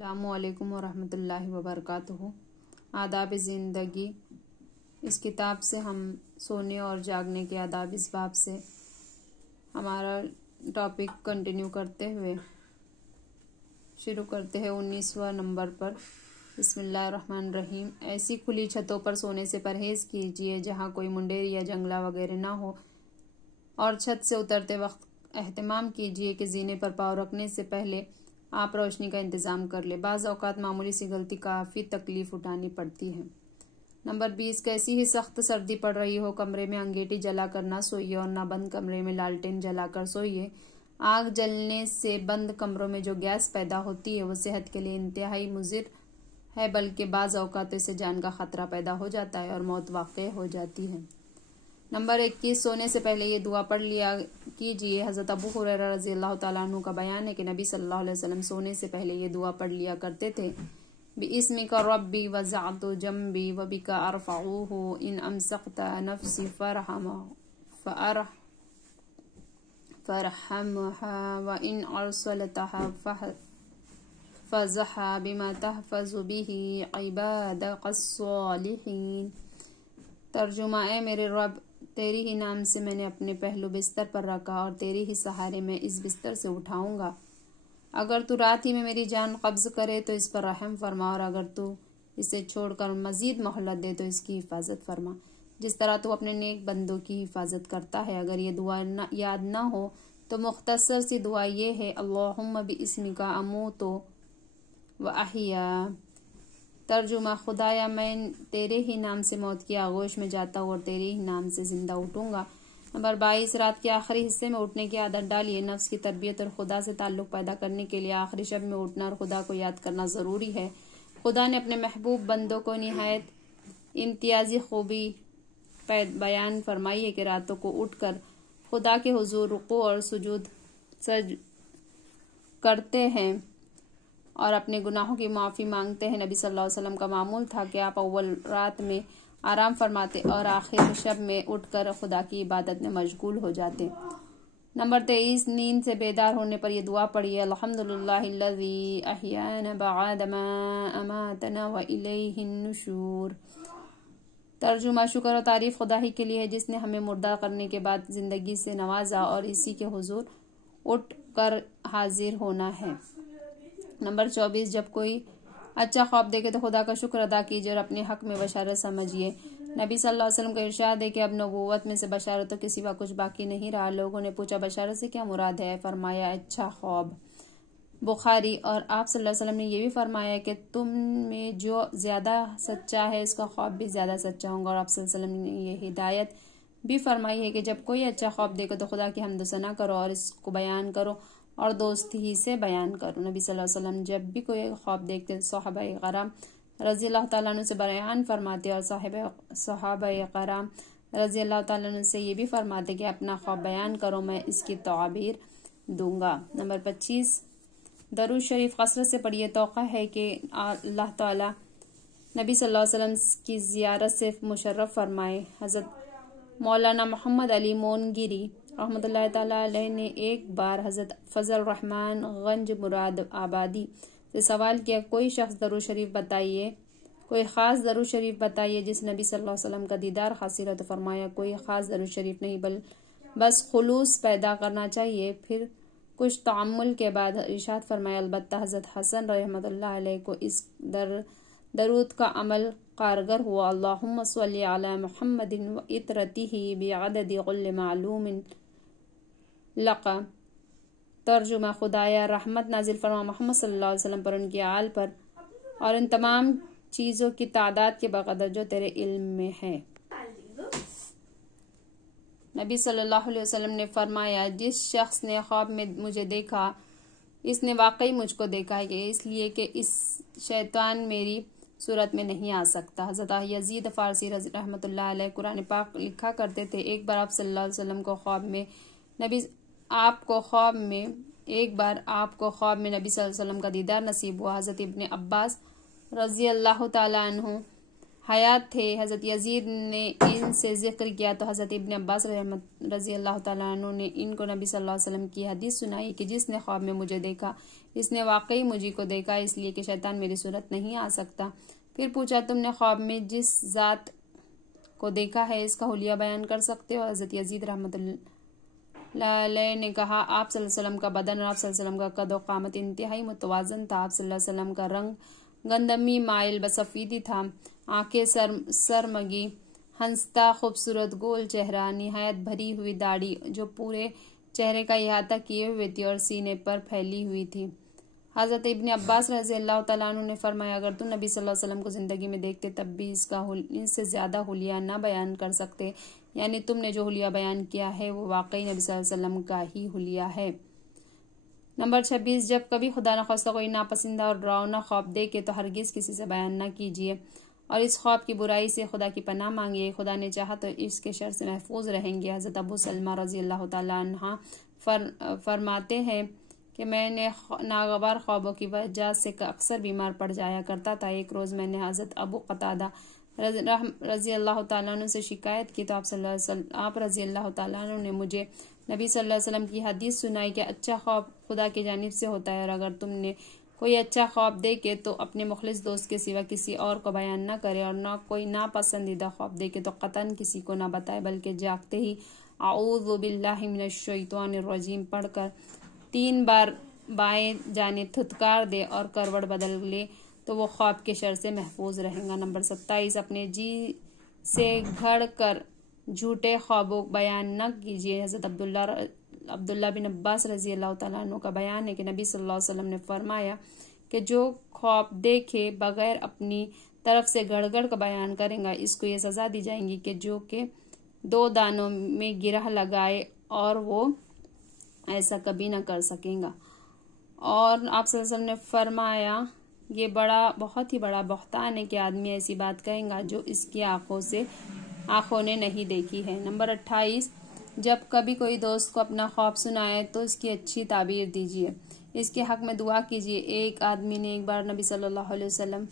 السلام علیکم ورحمۃ اللہ وبرکاتہ۔ آداب زندگی، اس کتاب سے ہم سونے اور جاگنے کے آداب، اس باب سے ہمارا ٹاپک کنٹینیو کرتے ہوئے شروع کرتے ہیں 19واں نمبر پر۔ بسم اللہ الرحمن الرحیم۔ ایسی کھلی چھتوں پر سونے سے پرہیز کیجیے جہاں کوئی منڈیر یا جنگلہ وغیرہ نہ ہو، اور چھت سے اترتے وقت اہتمام کیجیے کہ زینے پر پاؤں رکھنے سے پہلے آپ روشنی کا انتظام کر لیں۔ بعض اوقات معمولی سی غلطی کافی تکلیف اٹھانی پڑتی ہے۔ نمبر 20، کیسی ہی سخت سردی پڑ رہی ہو، کمرے میں انگیٹھی جلا کر نہ سوئیے اور نہ بند کمرے میں لالٹین جلا کر سوئیے۔ آگ جلنے سے بند کمروں میں جو گیس پیدا ہوتی ہے وہ صحت کے لیے انتہائی مضر ہے، بلکہ بعض اوقات اس سے جان کا خطرہ پیدا ہو جاتا ہے اور موت واقع ہو جاتی ہے۔ نمبر 21، سونے سے پہلے یہ دعا پڑھ لیا کیجیے۔ حضرت ابو ہریرہ رضی اللہ تعالیٰ عنہ کا بیان ہے کہ نبی صلی اللہ علیہ وسلم سونے سے پہلے یہ دعا پڑھ لیا کرتے تھے: بِاسْمِكَ رَبِّي وَضَعْتُ جَنْبِي وَبِكَ أَرْفَعُهُ إِنْ أَمْسَكْتَ نَفْسِي فَارْحَمْهَا وَإِنْ أَرْسَلْتَهَا فَاحْفَظْهَا بِمَا تَحْفَظُ بِهِ عِبَادَكَ الصَّالِحِينَ۔ ترجمہ: اے میرے رب، تیری ہی نام سے میں نے اپنے پہلو بستر پر رکھا اور تیری ہی سہارے میں اس بستر سے اٹھاؤں گا۔ اگر تو رات ہی میں میری جان قبض کرے تو اس پر رحم فرما، اور اگر تو اسے چھوڑ کر مزید مہلت دے تو اس کی حفاظت فرما، جس طرح تو اپنے نیک بندوں کی حفاظت کرتا ہے۔ اگر یہ دعا یاد نہ ہو تو مختصر سی دعا یہ ہے: اللہم بِاسْمِکَ اموت وَاحیا۔ ترجمہ: خدایا، میں تیرے ہی نام سے موت کی آغوش میں جاتا ہوں اور تیرے ہی نام سے زندہ اٹھوں گا۔ نمبر 22، رات کے آخری حصے میں اٹھنے کی عادت ڈالیے۔ نفس کی تربیت اور خدا سے تعلق پیدا کرنے کے لیے آخری شب میں اٹھنا اور خدا کو یاد کرنا ضروری ہے۔ خدا نے اپنے محبوب بندوں کو نہایت امتیازی خوبی بیان فرمائی ہے کہ راتوں کو اٹھ کر خدا کے حضور رکوع اور سجود کرتے ہیں اور اپنے گناہوں کی معافی مانگتے ہیں۔ نبی صلی اللہ علیہ وسلم کا معمول تھا کہ آپ اول رات میں آرام فرماتے اور آخر شب میں اٹھ کر خدا کی عبادت میں مشغول ہو جاتے۔ نمبر 23، نیند سے بیدار ہونے پر یہ دعا پڑھیے: الحمدللہ الذی احیانا بعد ما اماتنا والیہ النشور۔ ترجمہ: شکر و تعریف خدا ہی کے لیے ہے جس نے ہمیں مردہ کرنے کے بعد زندگی سے نوازا اور اسی کے حضور اٹھ کر حاضر ہونا ہے۔ نمبر 24، جب کوئی اچھا خواب دیکھے تو خدا کا شکر ادا کیجیے اور اپنے حق میں بشارت سمجھیے۔ نبی صلی اللہ علیہ وسلم کا ارشاد ہے کہ اب نبوت میں سے بشارتوں کے سوا کچھ باقی نہیں رہا۔ لوگوں نے پوچھا، بشارت سے کیا مراد ہے؟ فرمایا، اچھا خواب۔ بخاری۔ اور آپ صلی اللہ علیہ وسلم نے یہ بھی فرمایا کہ تم میں جو زیادہ سچا ہے اس کا خواب بھی زیادہ سچا ہوگا۔ اور آپ صلی اللہ علیہ وسلم نے یہ ہدایت بھی فرمائی ہے کہ جب کوئی اچھا خواب دیکھو تو خدا کی حمد و ثنا کرو اور اس کو بیان کرو اور دوست ہی سے بیان کرو۔ نبی صلی اللہ علیہ وسلم جب بھی کوئی خواب دیکھتے تو صحابہ کرام رضی اللہ تعالیٰ عنہ سے بیان فرماتے اور صحابہ کرام رضی اللہ تعالیٰ عنہ سے یہ بھی فرماتے کہ اپنا خواب بیان کرو، میں اس کی تعبیر دوں گا۔ نمبر 25، درود شریف کثرت سے پڑھیے۔ توقع ہے کہ اللہ تعالیٰ نبی صلی اللہ علیہ وسلم کی زیارت سے مشرف فرمائے۔ حضرت مولانا محمد علی مونگیری رحمۃ اللہ تعالیٰ علیہ نے ایک بار حضرت فضل الرحمن گنج مراد آبادی سے سوال کیا، کوئی شخص درود شریف بتائیے، کوئی خاص درود شریف بتائیے جس نبی صلی اللہ علیہ وسلم کا دیدار حاصل ہو۔ تو فرمایا، کوئی خاص درود شریف نہیں، بس خلوص پیدا کرنا چاہیے۔ پھر کچھ تعمل کے بعد ارشاد فرمایا، البتہ حضرت حسن رحمۃ اللہ علیہ کو اس درود کا عمل کارگر ہوا: اللہم صلی علی محمد وعطرتہ بعدد کل معلوم لک۔ ترجمہ: خدایا، رحمت نازل فرما محمد صلی اللہ علیہ وسلم پر، ان کی آل پر اور ان تمام چیزوں کی تعداد کے بقدر جو تیرے علم میں ہے۔ نبی صلی اللہ علیہ وسلم نے فرمایا، جس شخص نے خواب میں مجھے دیکھا اس نے واقعی مجھ کو دیکھا ہے، اس لیے کہ اس شیطان میری صورت میں نہیں آ سکتا۔ حضرت یزید فارسی رحمۃ اللہ علیہ قرآن پاک لکھا کرتے تھے، ایک بار آپ صلی اللہ علیہ وسلم کو خواب میں نبی صلی اللہ علیہ وسلم کا دیدار نصیب ہوا۔ حضرت ابن عباس رضی اللہ تعالیٰ عنہ حیات تھے حضرت یزید نے ان سے ذکر کیا تو حضرت ابن عباس رضی اللہ تعالیٰ عنہ نے ان کو نبی صلی اللہ علیہ وسلم کی حدیث سنائی کہ جس نے خواب میں مجھے دیکھا اس نے واقعی مجھے کو دیکھا، اس لیے کہ شیطان میری صورت نہیں آ سکتا۔ پھر پوچھا تم نے خواب میں جس ذات کو دیکھا ہے اس کا حلیہ بیان کر سکتے ہو؟ حضرت یزید رحمۃ اللہ علیہ نے کہا آپ صلی اللہ علیہ وسلم کا بدن اور آپ صلی اللہ علیہ وسلم کا قد و قامت انتہائی متوازن تھا۔ آپ صلی اللہ علیہ وسلم کا رنگ گندمی مائل بسفیدی تھا، آنکھیں سرمگی، ہنستا خوبصورت گول چہرہ، نہایت بھری ہوئی داڑھی جو پورے چہرے کا احاطہ کیے ہوئے تھی اور سینے پر پھیلی ہوئی تھی۔ حضرت ابن عباس رضی اللہ تعالیٰ عنہ نے فرمایا اگر تم نبی صلی اللہ علیہ وسلم کو زندگی میں دیکھتے تب بھی اس سے زیادہ حلیہ نہ بیان کر سکتے، یعنی تم نے جو حلیہ بیان کیا ہے وہ واقعی نبی صلی اللہ علیہ وسلم کا ہی حلیہ ہے۔ نمبر 26 جب کبھی خدا نخواستہ کوئی ناپسندہ اور ڈراؤنا خواب دیکھے تو ہرگز کسی سے بیان نہ کیجیے اور اس خواب کی برائی سے خدا کی پناہ مانگیے، خدا نے چاہا تو اس کے شر سے محفوظ رہیں گے۔ حضرت ابو سلمہ رضی اللہ تعالیٰ عنہ فرماتے ہیں کہ میں نے ناگوار خوابوں کی وجہ سے اکثر بیمار پڑ جایا کرتا تھا۔ ایک روز میں نے حضرت ابو قتادہ رضی اللہ تعالیٰ عنہ سے شکایت کی تو آپ رضی اللہ تعالیٰ عنہ نے مجھے نبی صلی اللہ علیہ وسلم کی حدیث سنائی کہ اچھا خواب خدا کی جانب سے ہوتا ہے اور اگر تم نے کوئی اچھا خواب دیکھے تو اپنے مخلص دوست کے سوا کسی اور کو بیان نہ کرے اور نہ کوئی ناپسندیدہ خواب دیکھے تو قطعاً کسی کو نہ بتائے بلکہ جاگتے ہی اعوذ باللہ من الشیطان الرجیم پڑھ کر 3 بار بائیں جانب تھتکار دے اور کروٹ بدل لے تو وہ خواب کے شر سے محفوظ رہے گا۔ نمبر 27 اپنے جی سے گھڑ کر جھوٹے خوابوں بیان نہ کیجیے۔ حضرت عبداللہ بن عباس رضی اللہ تعالیٰ عنہ کا بیان ہے کہ نبی صلی اللہ علیہ وسلم نے فرمایا کہ جو خواب دیکھے بغیر اپنی طرف سے گڑ گڑ کا بیان کرے گا اس کو یہ سزا دی جائیں گی کہ جو کہ 2 دانوں میں گرہ لگائے اور وہ ایسا کبھی نہ کر سکے گا۔ اور آپ صلی اللہ علیہ وسلم نے فرمایا یہ بہت ہی بڑا بہتان ہے کہ آدمی ایسی بات کہے گا جو اس کی آنکھوں نے نہیں دیکھی ہے۔ نمبر 28 جب کبھی کوئی دوست کو اپنا خواب سنائے تو اس کی اچھی تعبیر دیجیے، اس کے حق میں دعا کیجیے۔ ایک آدمی نے ایک بار نبی صلی اللہ علیہ وسلم